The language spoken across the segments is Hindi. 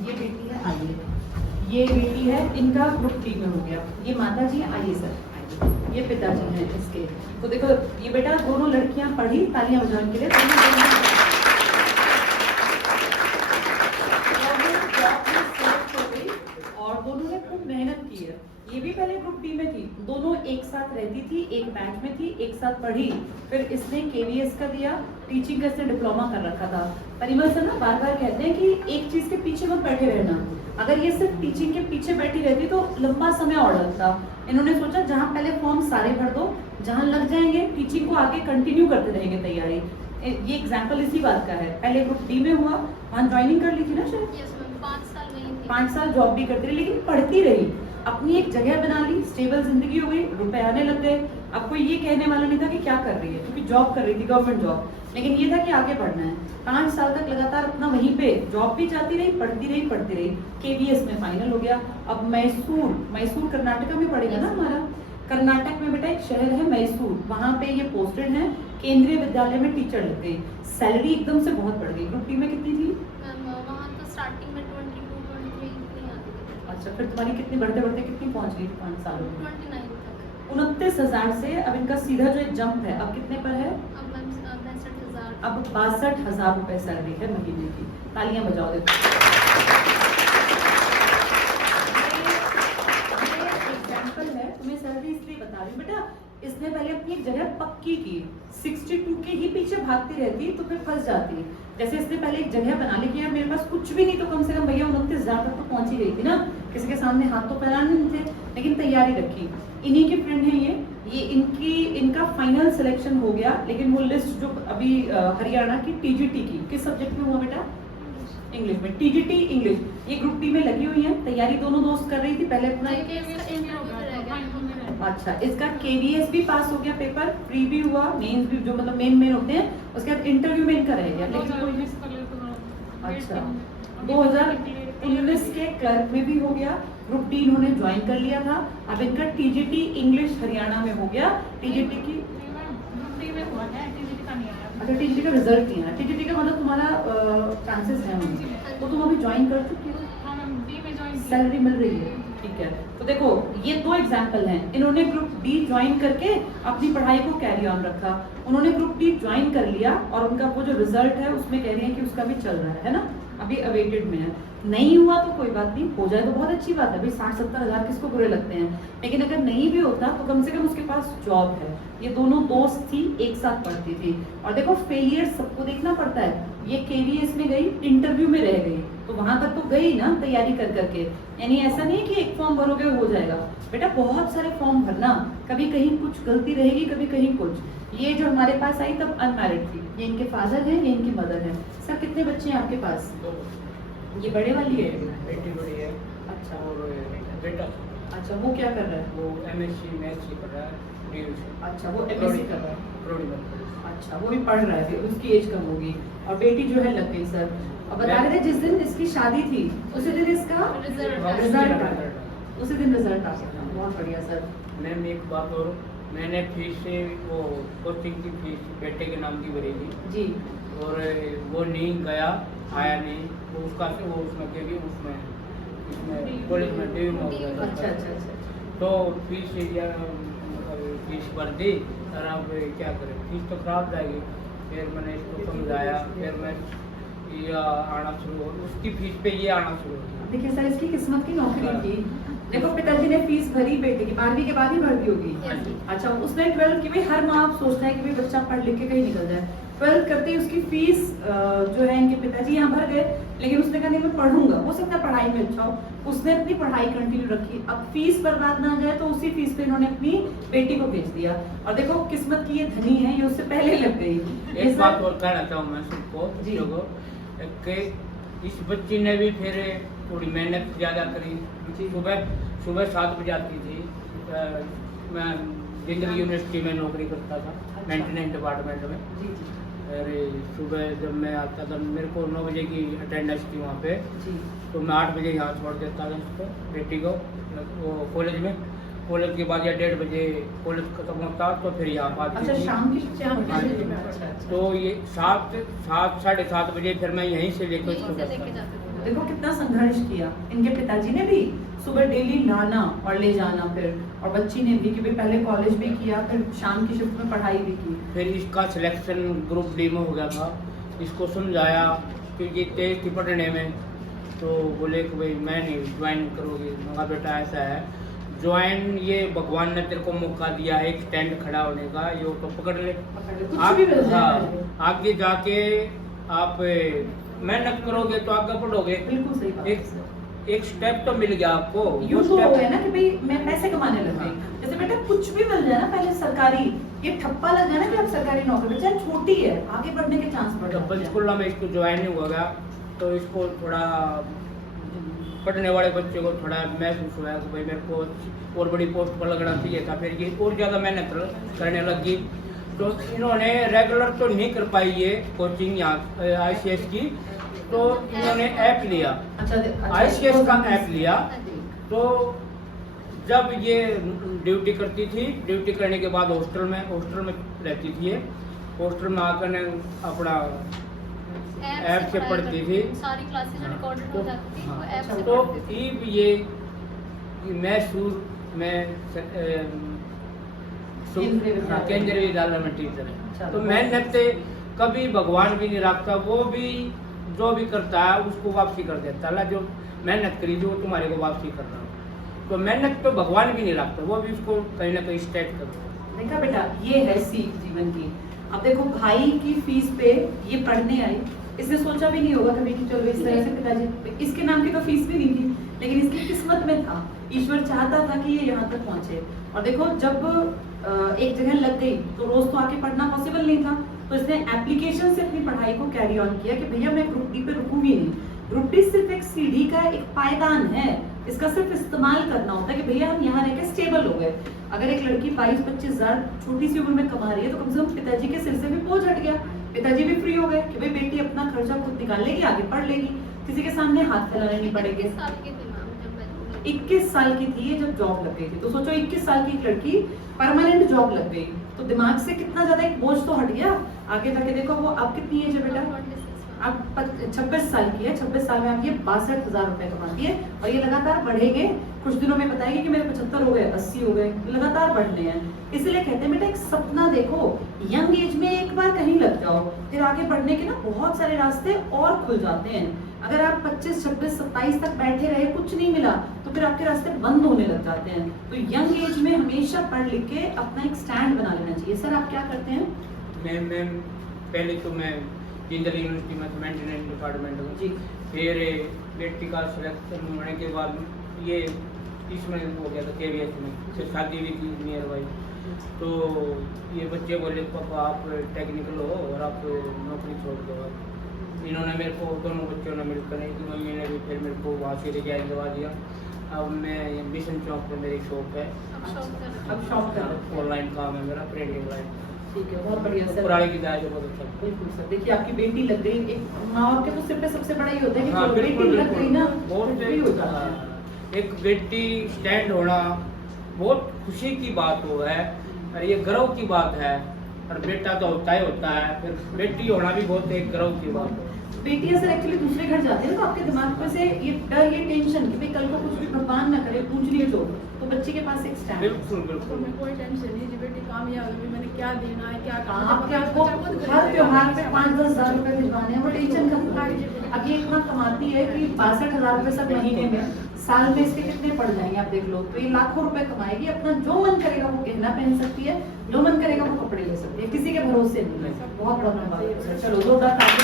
ये बेटी है, आइए। ये बेटी है, इनका ग्रुप डी में हो गया। ये माता जी, आइए सर, आइए। ये पिताजी हैं इसके। तो देखो ये बेटा दोनों लड़कियां पढ़ी, तालियां बजाने के लिए। और दोनों ने खूब मेहनत की है। ये भी पहले ग्रुप डी में थी, दोनों एक साथ रहती थी, एक बैच में थी, एक साथ पढ़ी। फिर इसने केवीएस का दिया, टीचिंग का इसने डिप्लोमा कर रखा था। परिमल सर ना बार बार कहते हैं कि एक चीज के पीछे मत बैठे रहना। अगर ये सिर्फ टीचिंग के पीछे बैठी रहती तो लंबा समय और लगता। इन्होंने सोचा जहाँ पहले फॉर्म सारे भर दो, जहाँ लग जाएंगे टीचिंग को आगे कंटिन्यू करते रहेंगे तैयारी। ये एग्जाम्पल इसी बात का है। पहले ग्रुप डी में हुआ, वहाँ ज्वाइनिंग कर ली थी ना शायद। 5 साल जॉब भी करती रही, लेकिन पढ़ती रही, अपनी एक जगह बना ली, स्टेबल जिंदगी हो गई, रुपए आने लग गए। अब कोई ये कहने वाला नहीं था कि क्या कर रही है, क्योंकि जॉब कर रही थी, गवर्नमेंट जॉब। लेकिन ये था कि आगे बढ़ना है। 5 साल तक लगातार अपना वहीं पे जॉब भी जाती रही, पढ़ती रही। केवीएस में फाइनल हो गया। अब मैसूर कर्नाटक में पड़ेगा ना हमारा। कर्नाटक में बेटा एक शहर है मैसूर, वहाँ पे ये पोस्टेड है। केंद्रीय विद्यालय में टीचर लग गई। सैलरी एकदम से बहुत बढ़ गई। ग्रुप डी में कितनी थी? स्टार्टिंग में 22-23 अच्छा, फिर तुम्हारी कितनी बढ़ते बढ़ते कितनी पहुंच गई 5 सालों में? 29 तक। 29,000 से अब इनका सीधा जो एक जंप है, अब कितने पर है? अब 62,000। अब 62,000 रुपए सैलरी है महीने की। तालियां बजाओ देखो। ये एग्जाम्पल है, तुम्हें सैलरी इसलिए बता रही हूँ बेटा। इसने पहले अपनी एक जगह पक्की की। 62 के ही पीछे भागती रहती तो फिर फंस जाती। जैसे इसने पहले एक जगह बना ली कि यार मेरे पास कुछ भी नहीं तो कम से कम भैया 29,000 तक तो पहुंच ही गई थी ना, किसी के सामने हाथ तो फैलाने नहीं थे, लेकिन तैयारी रखी। इन्हीं के फ्रेंड है ये इनका फाइनल सिलेक्शन हो गया। लेकिन वो लिस्ट जो अभी हरियाणा की टीजीटी की, किस सब्जेक्ट में हुआ बेटा? इंग्लिश में। टीजीटी इंग्लिश, ये ग्रुप डी में लगी हुई है। तैयारी दोनों दोस्त कर रही थी पहले अपना। अच्छा, इसका केवीएस भी पास हो गया, पेपर प्री भी हुआ, मेंस भी, जो मतलब मेन होते हैं, उसके बाद इंटरव्यू में इनका रह गया। लेकिन कोई अच्छा 2019 के क्लर्क में भी हो गया। ग्रुप डी इन्होंने ज्वाइन कर लिया था। अब इनका टीजीटी इंग्लिश हरियाणा में हो गया। टीजीटी की अच्छा, टीजीटी का रिजल्ट नहीं आया। टीजीटी का मतलब तुम्हारा चांसेस है उनके, तो तुम अभी ज्वाइन कर चुकी हो, सैलरी मिल रही है, ठीक है। तो देखो ये 2 एग्जाम्पल हैं। इन्होंने ग्रुप डी ज्वाइन करके अपनी पढ़ाई को कैरी ऑन रखा। उन्होंने ग्रुप डी ज्वाइन कर लिया और उनका वो जो रिजल्ट है उसमें कह रही है कि उसका भी चल रहा है ना, अभी अवेटेड में है। नहीं हुआ तो कोई बात नहीं, हो जाए तो बहुत अच्छी बात है भाई। 60-70 हज़ार किसको बुरे लगते हैं। लेकिन अगर नहीं भी होता तो कम से कम उसके पास जॉब है। ये दोनों दोस्त थी, एक साथ पढ़ती थी। और देखो फेलियर सबको देखना पड़ता है। ये केवीएस में गई, इंटरव्यू में रह गई, तो वहां तक तो गई ना तैयारी कर करके। यानी ऐसा नहीं है कि एक फॉर्म भरोगे हो जाएगा बेटा, बहुत सारे फॉर्म भरना। कभी कहीं कुछ गलती रहेगी, कभी कहीं कुछ। ये जो हमारे पास आई तब अनमैरिड थी। ये इनके फादर है, ये इनकी मदर है। सर कितने बच्चे हैं आपके पास? ये बड़े वाली है? बेटी बड़ी है। अच्छा, और बेटा, अच्छा वो क्या कर रहा है? वो एमएससी मैथ्स कर रहा है। अच्छा, वो एमएससी कर रहा है। प्रोडिमल। अच्छा, वो भी पढ़ रहा है, उसकी एज कम होगी। और बेटी जो है लग गई सर। अब बता रहे थे जिस दिन इसकी शादी थी उसी दिन इसका रिजल्ट आ गया, उसी दिन रिजल्ट आ गया। बहुत बढ़िया सर। मैम एक बात और, मैंने फीस से वो कोचिंग की फीस बेटे के नाम की भरी थी जी, और वो नहीं गया, आया नहीं, तो उसका से वो उसमें के भी उसमें कॉलेज में ड्यू में हो गया। अच्छा अच्छा अच्छा। तो फीस फीस भर दी और अब क्या करें, फीस तो खराब जाएगी। फिर मैंने इसको समझाया, फिर मैं ये आना शुरू हो, उसकी फीस पे ये आना शुरू हो गया। देखिए सर, इसकी किस्मत की नौकरी थी। देखो पिताजी ने फीस भरी बेटे की, 12वीं के बाद ही भर दी होगी। अच्छा, उसने 12 की, भाई हर माँ आप सोचता है कि भाई बच्चा पढ़ लिख के कहीं निकल जाए। 12 करते ही उसकी फीस जो है इनके पिताजी यहाँ भर गए। लेकिन उसने कहा नहीं मैं पढ़ूंगा, हो सकता है पढ़ाई में अच्छा हो। उसने अपनी पढ़ाई कंटिन्यू रखी। अब फीस बर्बाद ना जाए तो उसी फीस पे इन्होंने अपनी बेटी को भेज दिया। और देखो किस्मत की ये धनी है, ये उससे पहले लग गई। एक बात और कहना चाहूँ मैं सबको लोगों कि इस बच्ची ने भी फिर थोड़ी मेहनत ज़्यादा करी। सुबह 7 बजे आती थी। मैं दिल्ली यूनिवर्सिटी में नौकरी करता था, मेंटेनेंस डिपार्टमेंट में। अरे सुबह जब मैं आता था, मेरे को 9 बजे की अटेंडेंस थी वहाँ पे, तो मैं 8 बजे यहाँ छोड़ देता था उसको, बेटी को, वो कॉलेज में। कॉलेज के बाद या 1:30 बजे कॉलेज खत्म होता तो फिर यहाँ पर अच्छा, शाम की तो ये 7 साढ़े 7 बजे फिर मैं यहीं से लेकर इसको जाता था। देखो कितना संघर्ष किया इनके पिताजी ने भी, सुबह डेली लाना और ले जाना, फिर और बच्ची ने भी कि भाई पहले कॉलेज भी किया, फिर शाम की शिफ्ट में पढ़ाई भी की। फिर इसका सिलेक्शन ग्रुप डी में हो गया था। इसको समझाया कि ये तेज थी पढ़ने में, तो बोले कि भाई मैं नहीं ज्वाइन करोगी। मगर बेटा ऐसा है, ज्वाइन ये भगवान ने तेरे को मौका दिया है एक स्टैंड खड़ा होने का, ये तो पकड़ ले। कुछ भी मिल जाए। हाँ, आगे जाके आप मेहनत करोगे तो आगे बढ़ोगे। बिल्कुल सही बात है। एक स्टेप तो मिल गया आपको। यूं तो हो गया ना कि भाई मैं पैसे कमाने लग गई। जैसे बेटा कुछ भी मिल जाए ना, पहले सरकारी ये ठप्पा लग जाए ना कि आप सरकारी नौकरी, चाहे छोटी है, आगे बढ़ने के चांस बढ़ जाते हैं। पंचकुला में इसको ज्वाइनिंग हो गया तो इसको थोड़ा पढ़ने वाले बच्चे को थोड़ा महसूस हुआ कि भाई मेरे को और बड़ी पोस्ट पर लगना चाहिए था। फिर ये और ज़्यादा मेहनत करने लगी, तो इन्होंने रेगुलर तो नहीं कर पाई ये कोचिंग यहाँ ICS की, तो इन्होंने ऐप लिया। ICS का ऐप लिया। तो जब ये ड्यूटी करती थी, ड्यूटी करने के बाद हॉस्टल में रहती थी, ये हॉस्टल में आकर ने अपना ऐप से पढ़ती थी। सारी क्लासेस रिकॉर्डेड हो जाती थी, वो ऐप से तो पढ़ती थी। इब ये मैसूर में केंद्रीय विद्यालय में टीचर है। तो मेहनत कभी भगवान भी नहीं रखता, वो भी जो भी करता है उसको वापसी कर देता है। जो मेहनत करी जो तुम्हारे को वापसी कर रहा हो, तो मेहनत तो भगवान भी नहीं रखता, वो भी उसको कहीं ना कहीं स्टेट कर। देखा बेटा, ये है सीख जीवन की। अब देखो भाई की फीस पे ये पढ़ने आई, इसने सोचा भी नहीं होगा कभी कि चलो इस तरह से पिताजी, इसके नाम की तो फीस भी नहीं थी, लेकिन इसकी किस्मत में था, ईश्वर चाहता था कि ये यहाँ तक पहुंचे। और देखो जब एक जगह लग गई तो रोज तो आके पढ़ना पॉसिबल नहीं था, तो इसने एप्लीकेशन से अपनी पढ़ाई को कैरी ऑन किया कि भैया मैं ग्रुप डी पे रुकूंगी नहीं। ग्रुप डी सिर्फ एक सीढ़ी का एक पायदान है, इसका सिर्फ इस्तेमाल करना होता है कि भैया हम यहाँ रह के स्टेबल हो गए। अगर एक लड़की 22-25 हजार छोटी सी उम्र में कमा रही है, तो कम से कम पिताजी के सिर से भी बोझ हट गया, पिताजी भी फ्री हो गए कि भाई बेटी अपना खर्चा खुद निकाल लेगी, आगे पढ़ लेगी, किसी के सामने हाथ फैलाने नहीं पड़ेंगे। 21 साल की थी ये जब जॉब लग गई थी, तो सोचो 21 साल की एक लड़की परमानेंट जॉब लग गई, तो दिमाग से कितना ज्यादा एक बोझ तो हट गया। आगे जाके देखो वो अब कितनी एज है बेटा, अब 26 साल की है, 26 साल में अब ये 62,000 रुपए कमाती है, और ये लगातार बढ़ेंगे। कुछ दिनों में बताएगी कि मेरे 75 हो गए, 80 हो गए, लगातार बढ़ने हैं। इसलिए कहते हैं बेटा एक सपना देखो, यंग एज में एक बार कहीं लग जाओ, फिर आगे बढ़ने के ना बहुत सारे रास्ते और खुल जाते हैं। अगर आप 25, 26, 27 तक बैठे रहे, कुछ नहीं मिला, तो फिर आपके रास्ते बंद होने लग जाते हैं। तो यंग एज में हमेशा पढ़ लिख के अपना एक स्टैंड बना लेना चाहिए। सर आप क्या करते हैं? मैं पहले तो मैं जिंदल यूनिवर्सिटी में मेंटेनेंस डिपार्टमेंट हूँ जी। फिर बेटी का सिलेक्शन होने के बाद ये इसमें हो गया था KVS में, फिर शादी भी की नियर बाई। तो ये बच्चे बोले पापा आप टेक्निकल हो और आप नौकरी छोड़ दो। इन्होंने मेरे को, दोनों बच्चों ने मिलकर, एक मम्मी ने भी फिर मेरे को वहाँ से रिजाइन करवा दिया। अब मैं मिशन चौक पे मेरी शॉप है, अब शॉप कर रहे हैं। ऑनलाइन काम है मेरा, प्रिंटिंग लाइन। ठीक है, बहुत बढ़िया सर। पुराने की दाय बहुत अच्छा। बिल्कुल सर, देखिए आपकी बेटी लग गई, एक माँ के तो सिर पे सबसे बड़ा ही होता है कि हाँ, चलो बेटी बिल्कुल, लग गई ना, बहुत फ्री हो जाता है। एक बेटी स्टैंड होना बहुत खुशी की बात हो है, और ये गर्व की बात है। और बेटा तो होता ही होता है, फिर बेटी होना भी बहुत एक गर्व की बात है। बेटियां सर एक्चुअली दूसरे घर जाते हैं तो आपके दिमाग में से ये डर, ये टेंशन कि भाई कल को कुछ भी भगवान ना करे पूछ लिए तो बच्चे के पास एक स्टैंड। बिल्कुल बिल्कुल। में कोई टेंशन नहीं, जी बेटी कामयाब होगी, मैंने क्या देना है, क्या आपके आपको हर त्योहार पे 5-10 हजार रुपए भिजवाने हैं, वो टेंशन खत्म। अब ये इतना कमाती है कि 62,000 रुपए सब महीने में, साल में इसके कितने पड़ जाएंगे आप देख लो। तो ये लाखों रुपए कमाएगी, अपना जो मन करेगा वो गहना पहन सकती है, जो मन करेगा वो कपड़े ले सकती है, किसी के भरोसे नहीं है। बहुत बड़ा बात है। चलो जोरदार ताली।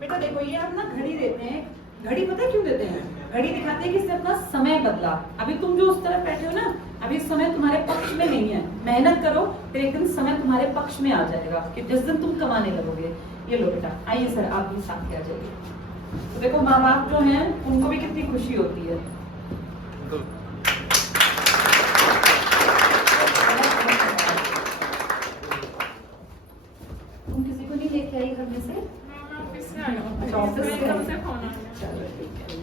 बेटा देखो ये आप ना घड़ी देते हैं, घड़ी पता है क्यों देते हैं? घड़ी दिखाते हैं कि इसने अपना समय बदला। अभी तुम जो उस तरफ बैठे हो ना, अभी समय तुम्हारे पक्ष में नहीं है, मेहनत करो फिर एक दिन समय तुम्हारे पक्ष में आ जाएगा कि जिस दिन तुम कमाने लगोगे। ये लो बेटा, आइए सर आप भी साथ आ जाइए। तो देखो माँ बाप जो हैं उनको भी कितनी खुशी होती है। तुम किसी को नहीं लेके आई घर में से? अच्छा, ऑफिस से चलो ठीक है।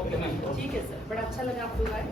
ओके मैम ठीक है सर, बड़ा अच्छा लगा आपको आए।